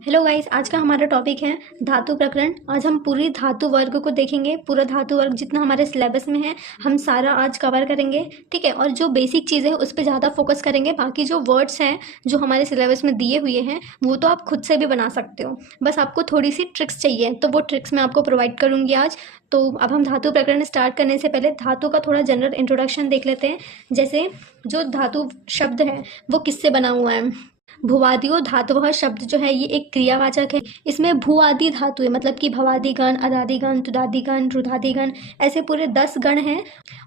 Hello guys, आज का हमारा टॉपिक है धातु प्रकरण। आज हम पूरी धातु वर्ग को देखेंगे। पूरा धातु वर्ग जितना हमारे सिलेबस में है हम सारा आज कवर करेंगे, ठीक है। और जो बेसिक चीज़ें हैं उस पर ज़्यादा फोकस करेंगे। बाकी जो वर्ड्स हैं जो हमारे सिलेबस में दिए हुए हैं वो तो आप खुद से भी बना सकते हो, बस आपको थोड़ी सी ट्रिक्स चाहिए, तो वो ट्रिक्स मैं आपको प्रोवाइड करूँगी आज। तो अब हम धातु प्रकरण स्टार्ट करने से पहले धातु का थोड़ा जनरल इंट्रोडक्शन देख लेते हैं। जैसे जो धातु शब्द है वो किससे बना हुआ है। भुवादियो धातुवः शब्द जो है ये एक क्रियावाचक है। इसमें भू आदि धातु है, मतलब कि भवादि गण, अदादि गण, तुदादि गण, रुधादि गण, ऐसे पूरे 10 गण हैं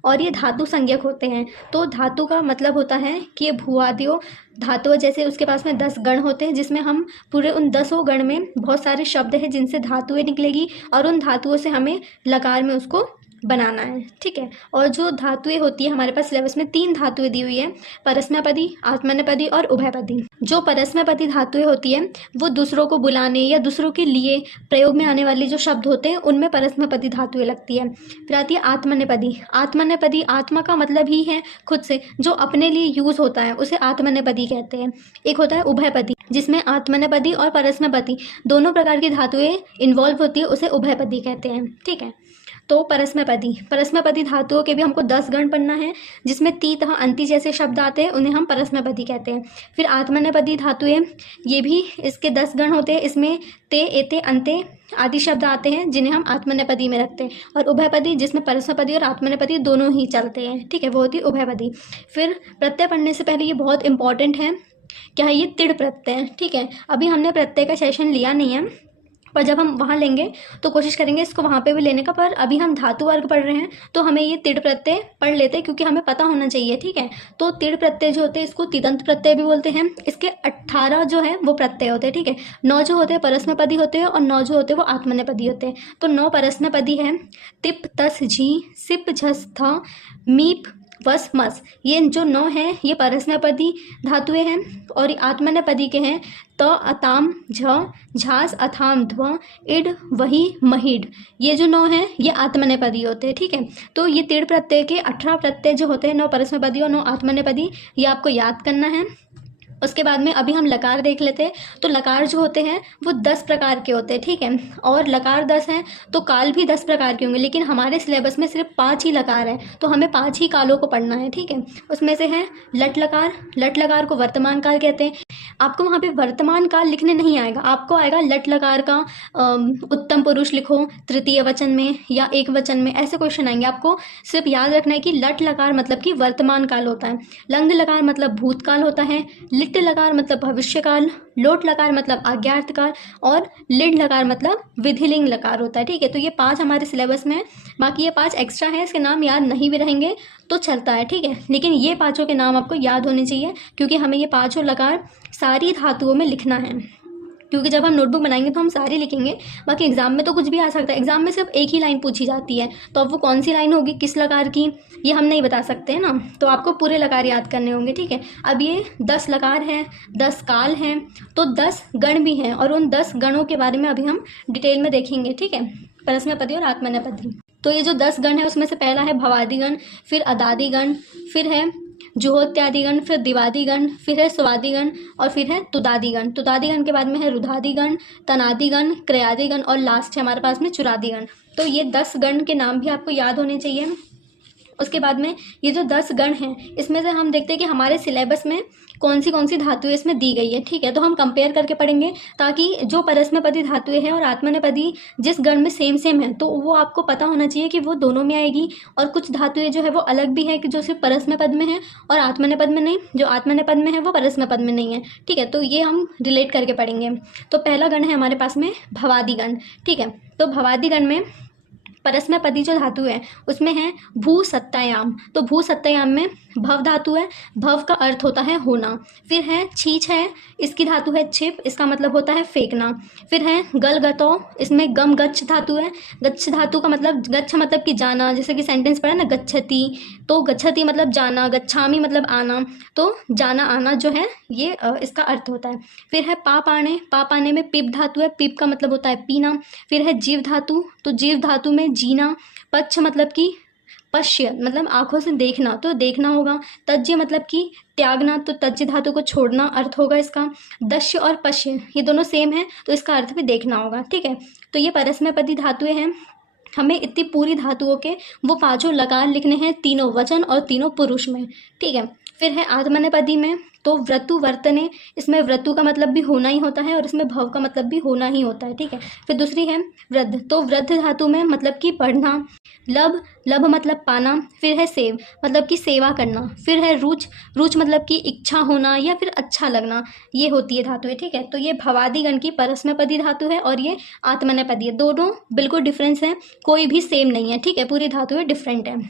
और ये धातु संज्ञक होते हैं। तो धातु का मतलब होता है कि ये भूआदियो धातु, जैसे उसके पास में 10 गण होते हैं जिसमें हम पूरे उन 10 गण में बहुत सारे शब्द हैं जिनसे धातुएं निकलेगी और उन धातुओं से हमें लकार में उसको बनाना है, ठीक है। और जो धातुएं होती है हमारे पास सिलेबस में 3 धातुएं दी हुई है, परस्मैपदी, आत्मनेपदी और उभयपदी। जो परस्मैपदी धातुएं होती है वो दूसरों को बुलाने या दूसरों के लिए प्रयोग में आने वाले जो शब्द होते हैं उनमें परस्मैपदी धातुएं लगती है। फिर आती है आत्मनेपदी। आत्मनेपदी आत्मा का मतलब ही है खुद से, जो अपने लिए यूज होता है उसे आत्मनेपदी कहते हैं। एक होता है उभयपदी जिसमें आत्मनेपदी और परस्मैपदी दोनों प्रकार की धातुएं इन्वॉल्व होती है, उसे उभयपदी कहते हैं, ठीक है। तो परस्मैपदी धातुओं के भी हमको 10 गण पढ़ना है, जिसमें ती तह अंति जैसे शब्द आते हैं उन्हें हम परस्मैपदी कहते हैं। फिर आत्मनेपदी धातुएं, ये भी इसके 10 गण होते हैं। इसमें ते, एते, अंते आदि शब्द आते हैं जिन्हें हम आत्मनेपदी में रखते हैं। और उभयपदी जिसमें परस्मैपदी और आत्मनेपदी दोनों ही चलते हैं, ठीक है, वो होती है उभयपदी। फिर प्रत्यय पढ़ने से पहले ये बहुत इंपॉर्टेंट है, क्या है ये तिड़ प्रत्यय, ठीक है। अभी हमने प्रत्यय का सेशन लिया नहीं है, पर जब हम वहाँ लेंगे तो कोशिश करेंगे इसको वहाँ पे भी लेने का। पर अभी हम धातु वर्ग पढ़ रहे हैं तो हमें ये तिड़ प्रत्यय पढ़ लेते हैं क्योंकि हमें पता होना चाहिए, ठीक है। तो तिड़ प्रत्यय जो होते हैं इसको तिदंत प्रत्यय भी बोलते हैं। इसके 18 जो है वो प्रत्यय होते हैं, ठीक है। 9 जो होते हैं परस्मैपदी होते हैं और 9 जो होते हैं वो आत्मनेपदी होते हैं। तो 9 परस्मैपदी है, तिप, तस, झी, सिप, झस, थ, मीप, वस, मस। ये जो 9 हैं ये परस्मैपदी धातुएं हैं और आत्मनेपदी के हैं त, अताम, झ, झास, अथाम, ध्व, इड, वही, महिड। ये जो 9 हैं ये आत्मनेपदी होते हैं, ठीक है। तो ये तिड़ प्रत्यय के 18 प्रत्यय जो होते हैं, 9 परस्मैपदी और 9 आत्मनेपदी, ये आपको याद करना है। उसके बाद में अभी हम लकार देख लेते हैं। तो लकार जो होते हैं वो 10 प्रकार के होते हैं, ठीक है। और लकार 10 हैं तो काल भी 10 प्रकार के होंगे, लेकिन हमारे सिलेबस में सिर्फ 5 ही लकार है तो हमें 5 ही कालों को पढ़ना है, ठीक है। उसमें से है लट लकार। लट लकार को वर्तमान काल कहते हैं। आपको वहाँ पे वर्तमान काल लिखने नहीं आएगा, आपको आएगा लट लकार का उत्तम पुरुष लिखो तृतीय वचन में या एक वचन में, ऐसे क्वेश्चन आएंगे। आपको सिर्फ याद रखना है कि लट लकार मतलब कि वर्तमान काल होता है, लंग लकार मतलब भूतकाल होता है, लिट लकार मतलब भविष्यकाल, लोट लकार मतलब आज्ञार्थ काल और लिड लकार मतलब विधिलिंग लकार होता है, ठीक है। तो ये 5 हमारे सिलेबस में है, बाकी ये 5 एक्स्ट्रा है, इसके नाम याद नहीं भी रहेंगे तो चलता है, ठीक है। लेकिन ये 5 के नाम आपको याद होने चाहिए क्योंकि हमें ये 5 लकार सारी धातुओं में लिखना है, क्योंकि जब हम नोटबुक बनाएंगे तो हम सारे लिखेंगे। बाकी एग्जाम में तो कुछ भी आ सकता है, एग्जाम में सिर्फ एक ही लाइन पूछी जाती है, तो अब वो कौन सी लाइन होगी किस लकार की ये हम नहीं बता सकते हैं ना, तो आपको पूरे लकार याद करने होंगे, ठीक है। अब ये 10 लकार हैं, 10 काल हैं, तो 10 गण भी हैं और उन 10 गणों के बारे में अभी हम डिटेल में देखेंगे, ठीक है, परस्मैपदी और आत्मनेपदी। तो ये जो 10 गण है उसमें से पहला है भवादि गण, फिर अदादि गण, फिर है जुहोत्यादि गण, फिर दिवादि गण, फिर है स्वादि गण और फिर है तुदादि गण। तुदादि गण के बाद में है रुधादि गण, तनादि गण, क्रयादि गण और लास्ट है हमारे पास में चुरादि गण। तो ये 10 गण के नाम भी आपको याद होने चाहिए। उसके बाद में ये जो 10 गण हैं इसमें से हम देखते हैं कि हमारे सिलेबस में कौन सी धातुएं इसमें दी गई है, ठीक है। तो हम कंपेयर करके पढ़ेंगे ताकि जो परस्मैपदी धातुएं हैं और आत्मनेपदी जिस गण में सेम है तो वो आपको पता होना चाहिए कि वो दोनों में आएगी। और कुछ धातुएं जो है वो अलग भी है कि जो सिर्फ परस्मैपद में है और आत्मनेपद में नहीं, जो आत्मनेपद में है वो परस्मैपद में नहीं है, ठीक है। तो ये हम रिलेट करके पढ़ेंगे। तो पहला गण है हमारे पास में भवादि गण, ठीक है। तो भवादि गण में परस्मैपदी जो धातु है उसमें है भू सत्तायाम। तो भू सत्तायाम में भव धातु है, भव का अर्थ होता है होना। फिर है छीछ है, इसकी धातु है छिप, इसका मतलब होता है फेंकना। फिर है गल गतो, इसमें गम गच्छ धातु है। गच्छ धातु का मतलब गच्छ मतलब कि जाना, जैसे कि सेंटेंस पढ़ा ना गच्छति, तो गच्छति मतलब जाना, गच्छामि मतलब आना, तो जाना आना जो है ये इसका अर्थ होता है। फिर है पाप आने। पाप आने में पिप धातु है, पिप का मतलब होता है पीना। फिर है जीव धातु, तो जीव धातु में जीना। पच्छ मतलब कि पश्य मतलब आंखों से देखना, तो देखना होगा। तज्य मतलब कि त्यागना, तो तज्य धातु को छोड़ना अर्थ होगा इसका। दस्य और पश्य ये दोनों सेम है, तो इसका अर्थ भी देखना होगा, ठीक है। तो ये परस्मैपदी धातुएं हैं। हमें इतनी पूरी धातुओं के वो पांचों लकार लिखने हैं, तीनों वचन और तीनों पुरुष में, ठीक है। फिर है आत्मनेपदी में, तो व्रतु वर्तने, इसमें व्रतु का मतलब भी होना ही होता है और इसमें भव का मतलब भी होना ही होता है, ठीक है। फिर दूसरी है वृद्ध, तो वृद्ध धातु में मतलब कि पढ़ना। लब, लब मतलब पाना। फिर है सेव मतलब कि सेवा करना। फिर है रुच, रुच मतलब कि इच्छा होना या फिर अच्छा लगना, ये होती है धातुएं, ठीक है। तो ये भवादि गण की परस्मैपदी धातु है और ये आत्मनेपदी है, दोनों बिल्कुल डिफरेंस है, कोई भी सेम नहीं है, ठीक है, पूरी धातुएं डिफरेंट है।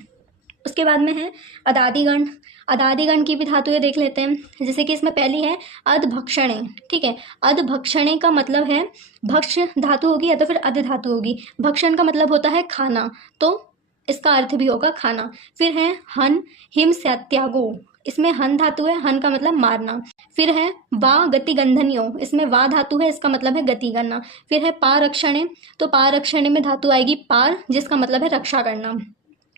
उसके बाद में है अदादिगण। अदादिगण की भी धातुएं देख लेते हैं, जैसे कि इसमें पहली है अधभक्षणे, ठीक है। अधभक्षणे का मतलब है भक्ष धातु होगी या तो फिर अध धातु होगी। भक्षण का मतलब होता है खाना, तो इसका अर्थ भी होगा खाना। फिर है हन, हिम त्यागो, इसमें हन धातु है, हन का मतलब मारना। फिर है वा गति गंधनियो, इसमें वा धातु है, इसका मतलब है गति करना। फिर है पारक्षणे, तो पारक्षणे में धातु आएगी पार, जिसका मतलब है रक्षा करना।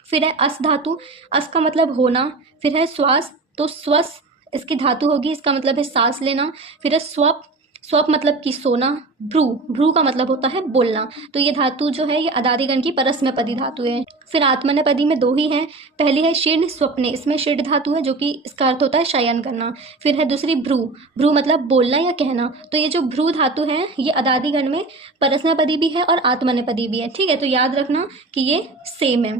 फिर है अस धातु, अस का मतलब होना। फिर है श्वास, तो श्वस इसकी धातु होगी, इसका मतलब है सांस लेना। फिर है स्वप, स्वप मतलब कि सोना। भ्रू, भ्रू का मतलब होता है बोलना। तो ये धातु जो है ये अदादिगण की परस्मैपदी धातु है। फिर आत्मनेपदी में दो ही हैं, पहली है शीर्ण स्वप्ने, इसमें शीर्ण धातु है जो कि इसका अर्थ होता है शयन करना। फिर है दूसरी भ्रू, भ्रू मतलब बोलना या कहना। तो ये जो भ्रू धातु है ये अदादिगण में परस्मैपदी भी है और आत्मनेपदी भी है, ठीक है। तो याद रखना कि ये सेम है।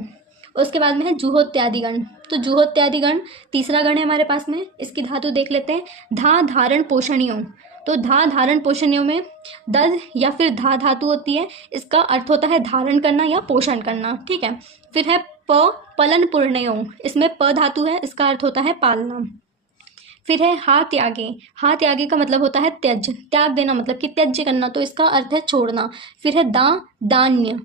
उसके बाद में है जुहोत्यादिगण, तो जुहोत्यादिगण तीसरा गण है हमारे पास में, इसकी धातु देख लेते हैं। धा धारण पोषणियों, तो धा धारण पोषणियों में दध या फिर धा धातु होती है, इसका अर्थ होता है धारण करना या पोषण करना, ठीक है। फिर है प पलन पूर्णयों, इसमें प धातु है, इसका अर्थ होता है पालना। फिर है हा त्यागे, हा त्यागे का मतलब होता है त्यज, त्याग देना मतलब कि त्यज्य करना, तो इसका अर्थ है छोड़ना। फिर है दा दान्य।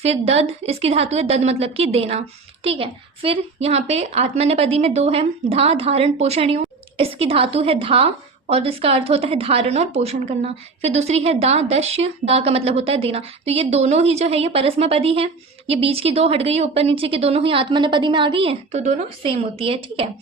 फिर दद, इसकी धातु है दद मतलब कि देना, ठीक है। फिर यहाँ पे आत्मनेपदी में दो है, धा धारण पोषणियों, इसकी धातु है धा और इसका अर्थ होता है धारण और पोषण करना। फिर दूसरी है दा दश्य, दा का मतलब होता है देना। तो ये दोनों ही जो है ये परस्मैपदी है, ये बीच की दो हट गई है, ऊपर नीचे की दोनों ही आत्मनेपदी में आ गई है, तो दोनों सेम होती है, ठीक है।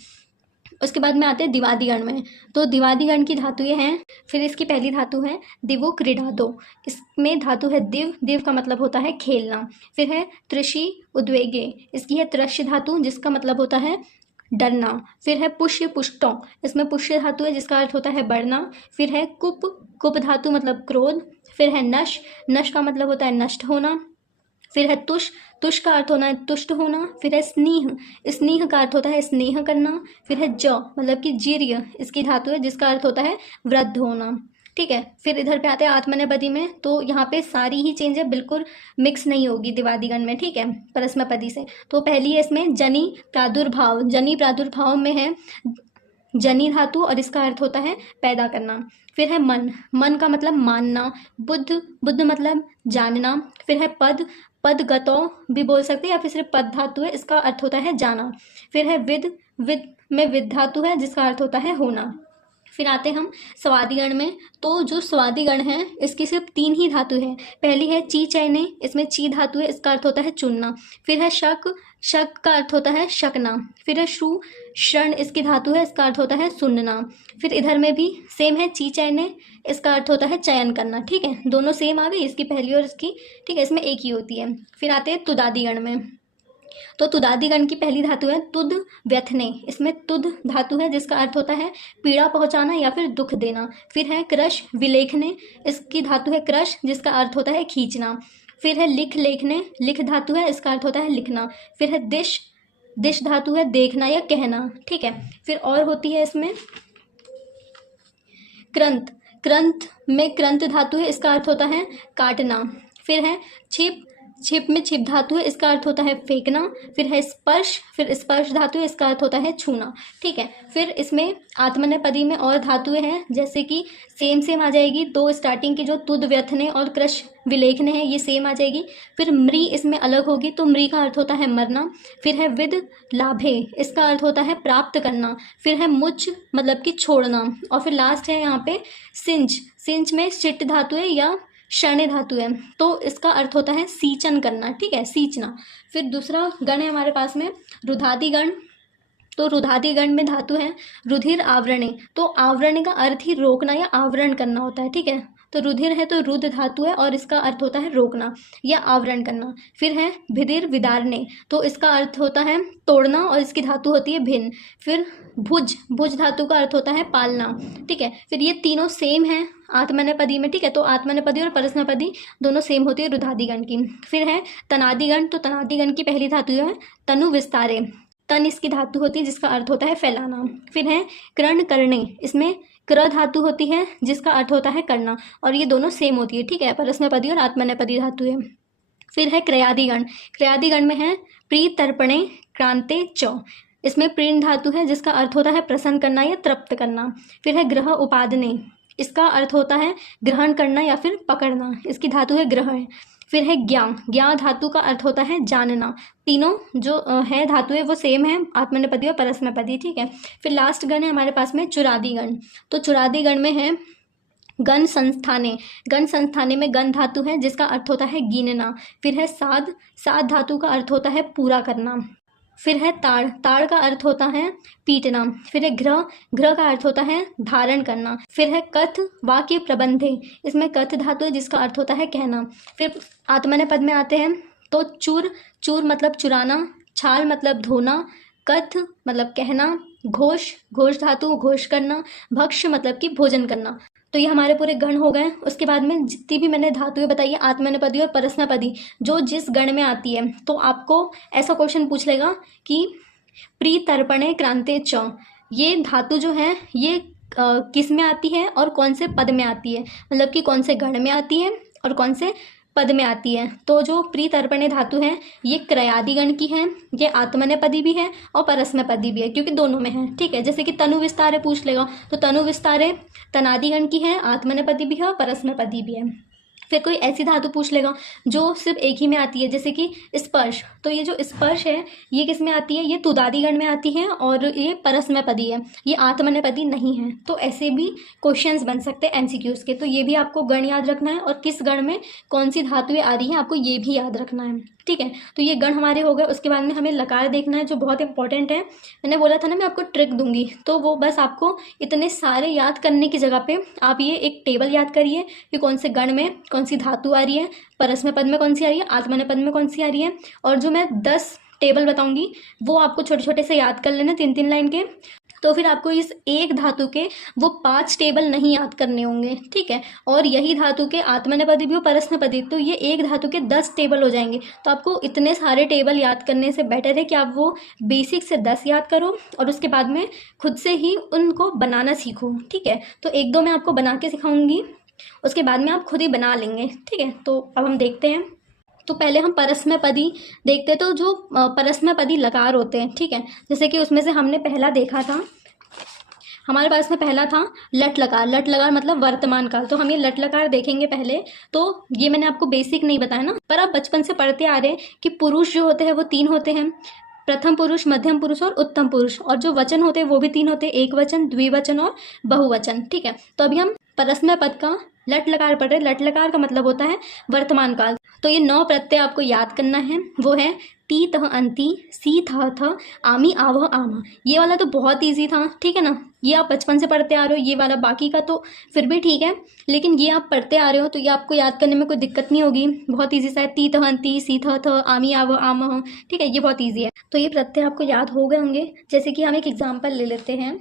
उसके बाद में आते हैं दिवादिगण में, तो दिवादिगण की धातुएं हैं। फिर इसकी पहली धातु है दिवो क्रीडादो, इसमें धातु है दिव, दिव का मतलब होता है खेलना। फिर है त्रिषि उद्वेगे, इसकी है त्रश्य धातु जिसका मतलब होता है डरना। फिर है पुष्य पुष्टों, इसमें पुष्य धातु है जिसका अर्थ होता है बढ़ना। फिर है कुप, कुप धातु मतलब क्रोध। फिर है नश, नश का मतलब होता है नष्ट होना। फिर है तुष, तुष का अर्थ होना है तुष्ट होना। फिर है स्नेह, स्नेह का अर्थ होता है स्नेह करना। फिर है ज मतलब कि जीर्य, इसकी धातु है जिसका अर्थ होता है वृद्ध होना, ठीक है। फिर इधर पे आते हैं आत्मनेपदी में, तो यहाँ पे सारी ही चेंज है, बिल्कुल मिक्स नहीं होगी दिवादिगण में, ठीक है, परस्मैपदी से। तो पहली है इसमें जनी प्रादुर्भाव, जनी प्रादुर्भाव में है जनी धातु और इसका अर्थ होता है पैदा करना। फिर है मन, मन का मतलब मानना। बुद्ध, बुद्ध मतलब जानना। फिर है पद, पद गतो भी बोल सकते हैं या फिर सिर्फ पद धातु है, इसका अर्थ होता है जाना। फिर है विद, विद में विद धातु है जिसका अर्थ होता है होना। फिर आते हम स्वादिगण में, तो जो स्वादिगण है इसकी सिर्फ तीन ही धातु है। पहली है ची चैने, इसमें ची धातु है, इसका अर्थ होता है चुनना। फिर है शक, शक का अर्थ होता है शकना। फिर है शु, शरण इसकी धातु है, इसका अर्थ होता है सुनना। फिर इधर में भी सेम है ची चैने, इसका अर्थ होता है चयन करना, ठीक है, दोनों सेम आ गई, इसकी पहली और इसकी, ठीक है, इसमें एक ही होती है। फिर आते हैं तुदादिगण में, तो तुदादिगण की पहली धातु है तुद व्यथने, इसमें तुद धातु है जिसका अर्थ होता है पीड़ा पहुंचाना या फिर दुख देना। फिर है क्रश विलेखने, इसकी धातु है क्रश जिसका अर्थ होता है खींचना। फिर है लिख लेखने, लिख धातु है, इसका अर्थ होता है लिखना। फिर है दिश, दिश धातु है देखना या कहना, ठीक है। फिर और होती है इसमें कृंत, कृंत में कृंत धातु है, इसका अर्थ होता है काटना। फिर है छिप, छिप में छिप धातु है, इसका अर्थ होता है फेंकना। फिर है स्पर्श, फिर स्पर्श धातु है, इसका अर्थ होता है छूना, ठीक है। फिर इसमें आत्मनेपदी में और धातुएं हैं, जैसे कि सेम सेम आ जाएगी, दो स्टार्टिंग की जो तुद व्यथने और क्रश विलेखने हैं ये सेम आ जाएगी। फिर मृ इसमें अलग होगी, तो मृ का अर्थ होता है मरना। फिर है विद लाभे, इसका अर्थ होता है प्राप्त करना। फिर है मुच मतलब कि छोड़ना। और फिर लास्ट है यहाँ पे सिंच, सिंच में शिट धातु है या शरण्य धातु है, तो इसका अर्थ होता है सींचन करना, ठीक है, सींचना। फिर दूसरा गण है हमारे पास में रुधादि गण। तो रुधादि गण में धातु है रुधिर आवरणे। तो आवरण का अर्थ ही रोकना या आवरण करना होता है, ठीक है। तो रुधिर है तो रुद्र धातु है और इसका अर्थ होता है रोकना या आवरण करना। फिर है भिदिर विदारणे, तो इसका अर्थ होता है तोड़ना और इसकी धातु होती है भिन्न। फिर भुज, भुज धातु का अर्थ होता है पालना, ठीक है। फिर ये तीनों सेम है आत्मनेपदी में, ठीक है। तो आत्मनेपदी और परस्मैपदी दोनों सेम होती है रुधादिगण की। फिर है तनादिगण। तो तनादिगण की पहली धातु है तनु विस्तारे। तन इसकी धातु होती है जिसका अर्थ होता है फैलाना। फिर है कर्ण करणे, इसमें क्र धातु होती है जिसका अर्थ होता है करना, और ये दोनों सेम होती है, ठीक है, परस्मैपदी और आत्मनेपदी धातु है। फिर है क्रयादिगण। क्रयादिगण में है प्रीतर्पणे क्रांते च, इसमें प्रीण धातु है जिसका अर्थ होता है प्रसन्न करना या तृप्त करना। फिर है ग्रह उपादने, इसका अर्थ होता है ग्रहण करना या फिर पकड़ना, इसकी धातु है ग्रह है। फिर है ज्ञा, ज्ञा धातु का अर्थ होता है जानना। तीनों जो है धातु है वो सेम है आत्मनेपदी और परस्मैपदी, ठीक है। फिर लास्ट गण है हमारे पास में चुरादिगण। तो चुरादिगण में है गण संस्थाने। गण संस्थाने में गण धातु है जिसका अर्थ होता है गिनना। फिर है साध, साध धातु का अर्थ होता है पूरा करना। फिर है ताड़, ताड़ का अर्थ होता है पीटना। फिर है ग्रह, ग्रह का अर्थ होता है धारण करना। फिर है कथ, वाक्य प्रबंधे, इसमें कथ धातु है जिसका अर्थ होता है कहना। फिर आत्मनेपद में आते हैं तो चूर, चूर मतलब चुराना, छाल मतलब धोना, कथ मतलब कहना, घोष, घोष धातु घोष करना, भक्ष्य मतलब कि भोजन करना। तो ये हमारे पूरे गण हो गए। उसके बाद में जितनी भी मैंने धातुएं बताई है आत्मनेपदी और परस्मैपदी, जो जिस गण में आती है, तो आपको ऐसा क्वेश्चन पूछ लेगा कि प्रीतर्पणे क्रांते च, ये धातु जो है ये किस में आती है और कौन से पद में आती है, मतलब कि कौन से गण में आती है और कौन से पद में आती है। तो जो प्रीतर्पणे धातु है ये क्रयादिगण की है, ये आत्मनेपदी भी है और परस्मैपदी भी है, क्योंकि दोनों में है, ठीक है। जैसे कि तनु विस्तारे पूछ लेगा तो तनु विस्तारे तनादिगण की है, आत्मनेपदी भी है और परस्मैपदी भी है। फिर कोई ऐसी धातु पूछ लेगा जो सिर्फ एक ही में आती है, जैसे कि स्पर्श। तो ये जो स्पर्श है ये किस में आती है, ये तुदादिगण में आती है और ये परस्मैपदी है, ये आत्मनेपदी नहीं है। तो ऐसे भी क्वेश्चंस बन सकते हैं एमसीक्यूज के। तो ये भी आपको गण याद रखना है और किस गण में कौन सी धातुएं आ रही हैं आपको ये भी याद रखना है, ठीक है। तो ये गण हमारे हो गए। उसके बाद में हमें लकार देखना है जो बहुत इंपॉर्टेंट है। मैंने बोला था ना मैं आपको ट्रिक दूंगी, तो वो बस आपको इतने सारे याद करने की जगह पे आप ये एक टेबल याद करिए कि कौन से गण में कौन सी धातु आ रही है, परस्मैपद में कौन सी आ रही है, आत्मनेपद में कौन सी आ रही है। और जो मैं 10 टेबल बताऊंगी वो आपको छोटे छोटे से याद कर लेना, 3-3 लाइन के। तो फिर आपको इस एक धातु के वो 5 टेबल नहीं याद करने होंगे, ठीक है। और यही धातु के आत्मनेपदी भी हो परस्मैपदी, तो ये एक धातु के 10 टेबल हो जाएंगे। तो आपको इतने सारे टेबल याद करने से बेटर है कि आप वो बेसिक से 10 याद करो और उसके बाद में खुद से ही उनको बनाना सीखो, ठीक है। तो 1-2 मैं आपको बना के सिखाऊंगी, उसके बाद में आप खुद ही बना लेंगे, ठीक है। तो अब हम देखते हैं। तो पहले हम परस्मैपदी देखते हैं। तो जो परस्मैपदी लकार होते हैं, ठीक है, जैसे कि उसमें से हमने पहला देखा था, हमारे पास में पहला था लट लकार। लट लकार मतलब वर्तमान काल। तो हम ये लट लकार देखेंगे पहले। तो ये मैंने आपको बेसिक नहीं बताया ना, पर आप बचपन से पढ़ते आ रहे हैं कि पुरुष जो होते हैं वो 3 होते हैं, प्रथम पुरुष, मध्यम पुरुष और उत्तम पुरुष। और जो वचन होते हैं वो भी 3 होते हैं, एक वचन, द्विवचन और बहुवचन, ठीक है। तो अभी हम परस्मैपद का लट लकार पढ़ रहे हैं। लट लकार का मतलब होता है वर्तमान काल। तो ये 9 प्रत्यय आपको याद करना है, वो है टी तह अंति, सी थ थ, आमी आवह आमा। ये वाला तो बहुत ईजी था, ठीक है ना, ये आप बचपन से पढ़ते आ रहे हो। ये वाला बाकी का तो फिर भी ठीक है, लेकिन ये आप पढ़ते आ रहे हो तो ये आपको याद करने में कोई दिक्कत नहीं होगी, बहुत ईजी सा है। टी तह अंति, सी थ थ, आमी आवह आमह, ठीक है, ये बहुत ईजी है। तो ये प्रत्यय आपको याद हो गए होंगे। जैसे कि हम एक एग्जाम्पल ले लेते हैं,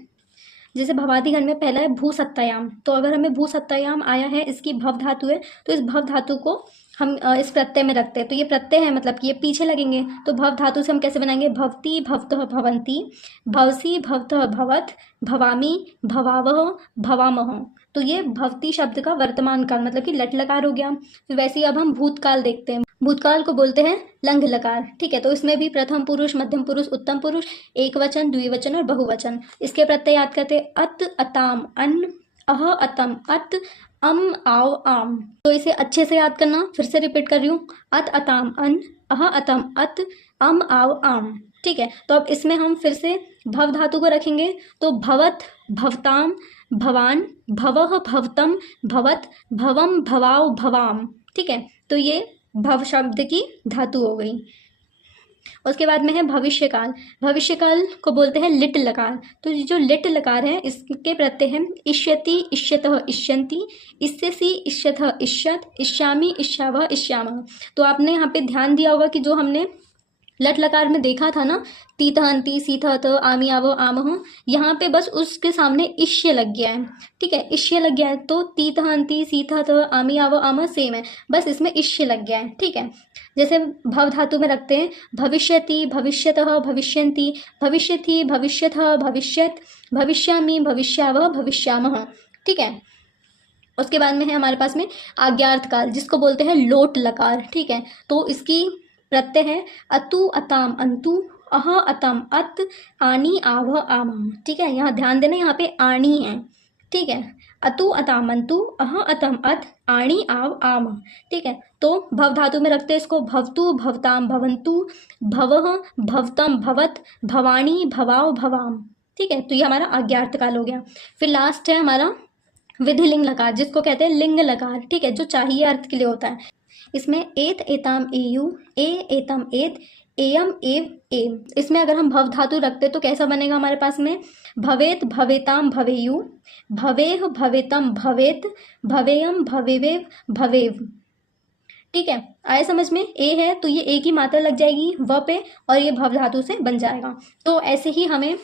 जैसे भवादिगण में पहला है भूसत्तायाम। तो अगर हमें भूसत्तायाम आया है, इसकी भव धातु है, तो इस भव धातु को हम इस प्रत्यय में रखते हैं। तो ये प्रत्यय है, मतलब कि ये पीछे लगेंगे। तो भव धातु से हम कैसे बनाएंगे, भवती भवतः भवंती, भवसी भवतः भवत, भवामी भवावह भवामह। तो ये भवती शब्द का वर्तमान काल मतलब कि लट लकार हो गया। फिर वैसे ही अब हम भूतकाल देखते हैं। भूतकाल को बोलते हैं लंघ लकार, ठीक है। तो इसमें भी प्रथम पुरुष, मध्यम पुरुष, उत्तम पुरुष, एक वचन, द्विवचन और बहुवचन। इसके प्रत्यय याद करते हैं अत, अताम, अन, अह, अतम, अत, अम, आव, आम। तो इसे अच्छे से याद करना, फिर से रिपीट कर रही हूँ, अत, अताम, अन, अह, अतम, अत, अम, आव, आम, ठीक है। तो अब इसमें हम फिर से भव धातु को रखेंगे। तो भवत, भवताम, भवान, भवः, भवतम, भवत, भवम, भवाव, भवाम। ठीक है, तो ये भव शब्द की धातु हो गई। उसके बाद में है भविष्यकाल। भविष्यकाल को बोलते हैं लिट लकार। तो ये जो लिट लकार है इसके प्रत्यय हैं इष्यति, इष्यतः, इष्यन्ति, इष्यसि, इष्यथः, इष्यत, इष्यामि, इष्यावः, इष्यामः। तो आपने यहाँ पे ध्यान दिया होगा कि जो हमने लट लकार में देखा था ना, तीतहंती, सीथत, आमी, आवो, आमह, यहाँ पे बस उसके सामने इष्य लग गया है। ठीक है, इष्य लग गया है, तो तीतहंती, सीथत, आमी, आवो, आमह सेम है, बस इसमें इष्य लग गया है। ठीक है, जैसे भव धातु में रखते हैं भविष्यति, भविष्यतः, भविष्यन्ति, भविष्यति, भविष्यतः, भविष्यत, भविष्यामि, भविष्यावः, भविष्यामः। ठीक है, उसके बाद में है हमारे पास में आज्ञार्थ काल, जिसको बोलते हैं लोट लकार। ठीक है, तो इसकी प्रत्यय है अतु, अताम, अंतु, अह, अतम, अत, आनी, आव, आम। ठीक है, यहाँ ध्यान देना, यहाँ पे आनी है। ठीक है, अतु, अताम, अंतु, अह, अतम, अत, आणी, आव, आम। ठीक है, तो भव धातु में रखते हैं इसको भवतु, भवताम, भवंतु, भवः, भवतम, भवत, भवानी, भवाव, भवाम। ठीक है, तो ये हमारा आज्ञार्थ काल हो गया। फिर लास्ट है हमारा विधिलिंग लकार, जिसको कहते हैं लिंग लकार। ठीक है, जो चाहिए अर्थ के लिए होता है। इसमें एत, एताम, एयु, ए, एतम, एत, एयम, एव, एम। इसमें अगर हम भव धातु रखते तो कैसा बनेगा हमारे पास में भवेत, भवेताम, भवेयु, भवेह, भवेतम, भवेत, भवेयम, भवेवेव, भवेव। ठीक है, आए समझ में? ए है तो ये ए की मात्रा लग जाएगी व पे और ये भव धातु से बन जाएगा। तो ऐसे ही हमें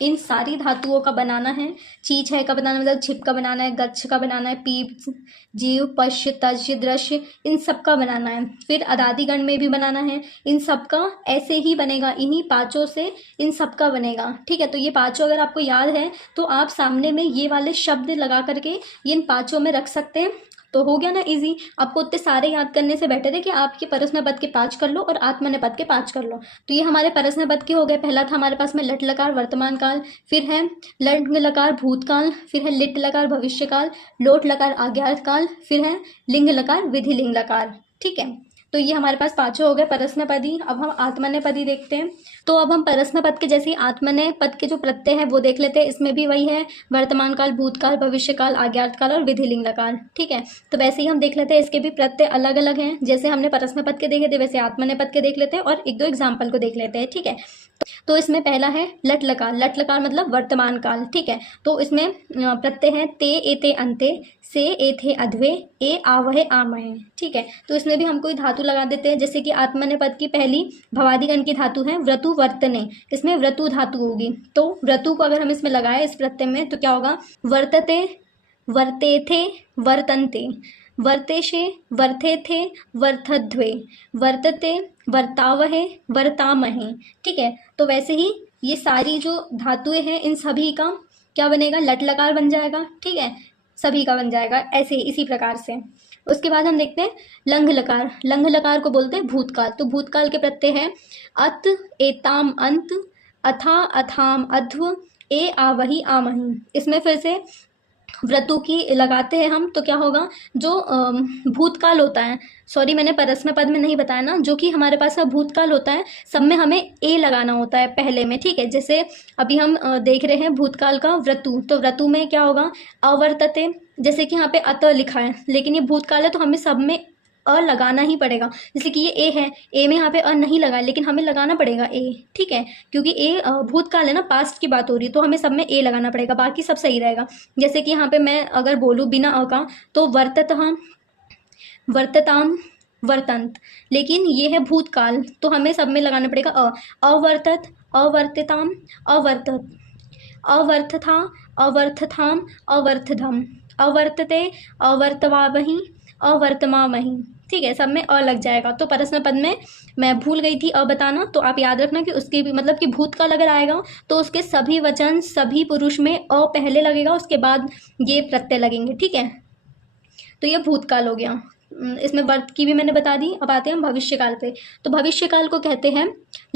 इन सारी धातुओं का बनाना है। चीज है का बनाना मतलब छिप का बनाना है, गच्छ का बनाना है, पीप, जीव, पश्य, तज, दृश्य, इन सब का बनाना है। फिर अदादिगण में भी बनाना है, इन सब का ऐसे ही बनेगा, इन्हीं पांचों से इन सब का बनेगा। ठीक है, तो ये पांचों अगर आपको याद है तो आप सामने में ये वाले शब्द लगा करके इन पांचों में रख सकते हैं। तो हो गया ना इजी। आपको उतने सारे याद करने से बेटर है कि आपके परस्मै पद के 5 कर लो और आत्मनेपद पद के 5 कर लो। तो ये हमारे परस्मै पद के हो गए। पहला था हमारे पास में लट लकार वर्तमान काल, फिर है लंग लकार भूतकाल, फिर है लिट लकार भविष्य काल, लोट लकार आज्ञार्थ काल, फिर है लिंग लकार विधि लिंग लकार। ठीक है, तो ये हमारे पास पांचों हो गए परस्मै पदी। अब हम आत्मनेय पदी देखते हैं। तो अब हम परस्मै पद के जैसे आत्मनेय पद के जो प्रत्यय है वो देख लेते हैं। इसमें भी वही है वर्तमान काल, भूतकाल, भविष्य काल, आज्ञार्थ काल और विधि लिंग लकार। ठीक है, तो वैसे ही हम देख लेते हैं इसके भी प्रत्यय अलग अलग हैं। जैसे हमने परस्मै पद के देखे थे वैसे आत्मनेय पद के देख लेते हैं और एक दो एग्जाम्पल को देख लेते हैं। ठीक है, तो इसमें पहला है लट लकार। लट लकार मतलब वर्तमान काल। ठीक है, तो इसमें प्रत्यय है ते, एते, अंते, से, एथे, अध्वे, ए, आवहे, आमहे। ठीक है, तो इसमें भी हम कोई धातु लगा देते हैं। जैसे कि आत्मनेय पद की पहली भवादिगण की धातु है व्रतु, वर्तने, इसमें व्रतु धातु होगी। तो व्रतु को अगर हम इसमें लगाए इस प्रत्यय में तो क्या होगा वर्तते, वर्तेथे, वर्तन्ते, वर्तेशे, वर्थेथे, वर्थध्वे, वर्तते, वर्तावहे, वर्तामहे। ठीक है, तो वैसे ही ये सारी जो धातुएं हैं इन सभी का क्या बनेगा लट लकार बन जाएगा। ठीक है, सभी का बन जाएगा ऐसे इसी प्रकार से। उसके बाद हम देखते हैं लंघ लकार। लंघ लकार को बोलते हैं भूतकाल। तो भूतकाल के प्रत्यय है अत, एताम, अंत, अथा, अथाम, अध्व, ए, आवही, आमही। इसमें फिर से व्रतु की लगाते हैं हम तो क्या होगा जो भूतकाल होता है, सॉरी मैंने परस्मै पद में नहीं बताया ना, जो कि हमारे पास भूतकाल होता है सब में हमें ए लगाना होता है पहले में। ठीक है, जैसे अभी हम देख रहे हैं भूतकाल का व्रतु, तो व्रतु में क्या होगा अवर्तते। जैसे कि यहाँ पे अत लिखा है लेकिन ये भूतकाल है तो हमें सब में अ लगाना ही पड़ेगा। जैसे कि ये ए है, ए में यहाँ पे अ नहीं लगा लेकिन हमें लगाना पड़ेगा ए। ठीक है, क्योंकि ए भूतकाल है ना, पास्ट की बात हो रही है तो हमें सब में ए लगाना पड़ेगा, बाकी सब सही रहेगा। जैसे कि यहाँ पे मैं अगर बोलूँ बिना अ का तो वर्ततः, वर्तताम, वर्तंत, लेकिन ये है भूतकाल तो हमें सब में लगाना पड़ेगा अ। अवर्तत, अवर्तिताम, अवर्तत, अवर्थथा, अवर्थथाम, अवर्थधम, अवर्तते, अवर्तवावहि, अवर्तमामहि। ठीक है, सब में अ लग जाएगा। तो परस्मै पद में मैं भूल गई थी अ बताना, तो आप याद रखना कि उसके भी मतलब कि भूतकाल अगर आएगा तो उसके सभी वचन सभी पुरुष में अ पहले लगेगा, उसके बाद ये प्रत्यय लगेंगे। ठीक है, तो ये भूतकाल हो गया। इसमें वर्त की भी मैंने बता दी। अब आते हैं हम भविष्यकाल पे। तो भविष्यकाल को कहते हैं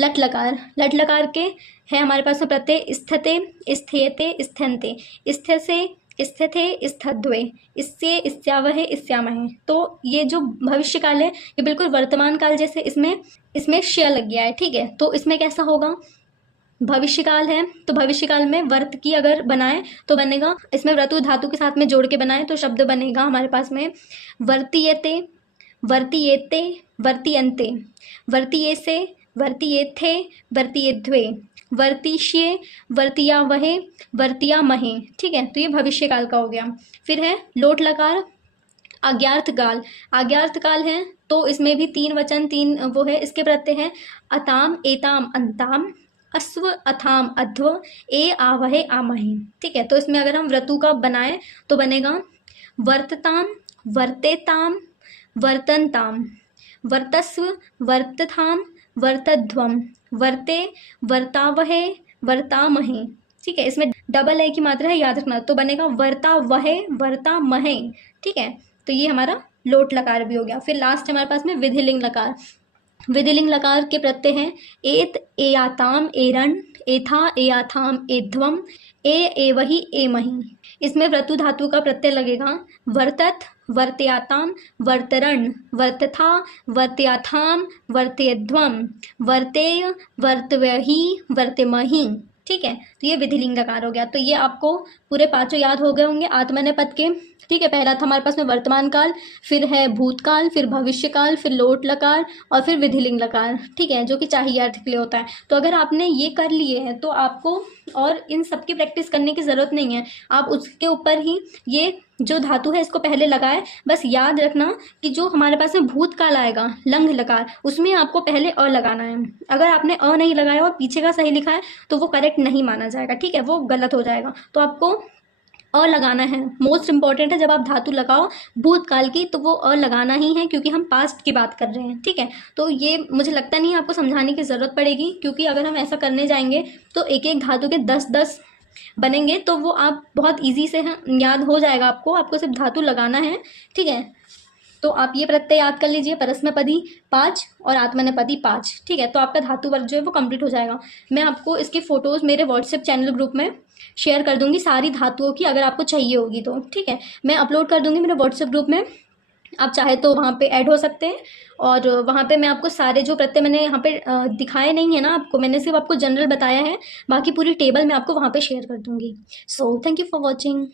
लट लकार। लट लकार के है हमारे पास में प्रत्यय स्थिते, स्थेयते, स्थन्ते, स्थिसे, स्थिते, स्थध्वे, इससे, इस्यावहे, इस्यामहे। तो ये जो भविष्यकाल है ये बिल्कुल वर्तमान काल जैसे इसमें श लग गया है। ठीक है, तो इसमें कैसा होगा भविष्यकाल है तो भविष्यकाल में वर्त की अगर बनाए तो बनेगा, इसमें व्रतु धातु के साथ में जोड़ के बनाए तो शब्द बनेगा हमारे पास में वर्तीयते, वर्तीयेते, वर्तीयन्ते, वर्तीयेसे, वर्तीयेथे, वर्तीयेध्वे, वर्तिष्ये, वर्तियावहे, वर्तियामहे। ठीक है, तो ये भविष्य काल का हो गया। फिर है लोट लकार आज्ञार्थ काल। आज्ञार्थ काल है तो इसमें भी तीन वचन, तीन वो है, इसके प्रत्यय है अताम, एताम, अंताम, अश्व, अथाम, अध्व, ए आवहे, आमहे। ठीक है, तो इसमें अगर हम व्रतु का बनाए तो बनेगा वर्तताम, वर्तेताम, वर्तनताम, वर्तस्व, वर्तथाम, वर्तध्वम, वर्ते, वर्तावहे, वर्तामहे। ठीक है, इसमें डबल ए की मात्रा है, याद रखना, तो बनेगा वर्तावहे, वर्तामहे। ठीक है, तो ये हमारा लोट लकार भी हो गया। फिर लास्ट हमारे पास में विधिलिंग लकार। विधिलिंग लकार के प्रत्यय हैं एत, एयाताम, एरण, एथा, एयाथाम, एध्वम, एवहि, एमहि। इसमें व्रतु धातु का प्रत्यय लगेगा वर्तत, वर्तयाताम, वर्तरण, वर्तथा, वर्तयाथाम, वर्तयध्वम, वर्तेय, वर्तवहि, वर्तमहि। ठीक है, तो ये विधिलिंग लकार हो गया। तो ये आपको पूरे पांचों याद हो गए होंगे आत्मनेपद के। ठीक है, पहला था हमारे पास में वर्तमान काल, फिर है भूतकाल, फिर भविष्यकाल, फिर लोट लकार और फिर विधिलिंग लकार। ठीक है, जो कि चाहिए अर्थ के लिए होता है। तो अगर आपने ये कर लिए हैं तो आपको और इन सब की प्रैक्टिस करने की ज़रूरत नहीं है, आप उसके ऊपर ही ये जो धातु है इसको पहले लगाए। बस याद रखना कि जो हमारे पास में भूतकाल आएगा लंघ लकार, उसमें आपको पहले अ लगाना है। अगर आपने अ नहीं लगाया और पीछे का सही लिखा है तो वो करेक्ट नहीं माना जाएगा। ठीक है, वो गलत हो जाएगा, तो आपको अ लगाना है। मोस्ट इंपॉर्टेंट है, जब आप धातु लगाओ भूतकाल की तो वो अ लगाना ही है, क्योंकि हम पास्ट की बात कर रहे हैं। ठीक है, तो ये मुझे लगता नहीं है आपको समझाने की ज़रूरत पड़ेगी, क्योंकि अगर हम ऐसा करने जाएंगे तो एक एक धातु के 10-10 बनेंगे, तो वो आप बहुत ईजी से याद हो जाएगा आपको सिर्फ धातु लगाना है। ठीक है, तो आप ये प्रत्यय याद कर लीजिए, परस्मैपदी 5 और आत्मनेपदी 5। ठीक है, तो आपका धातु वर्ग जो है वो कंप्लीट हो जाएगा। मैं आपको इसकी फ़ोटोज़ मेरे व्हाट्सएप चैनल ग्रुप में शेयर कर दूंगी, सारी धातुओं की, अगर आपको चाहिए होगी तो। ठीक है, मैं अपलोड कर दूंगी मेरे व्हाट्सएप ग्रुप में, आप चाहे तो वहाँ पे ऐड हो सकते हैं। और वहाँ पे मैं आपको सारे जो प्रत्यय मैंने यहाँ पे दिखाए नहीं है ना आपको, मैंने सिर्फ आपको जनरल बताया है, बाकी पूरी टेबल मैं आपको वहाँ पे शेयर कर दूंगी। So thank you for watching.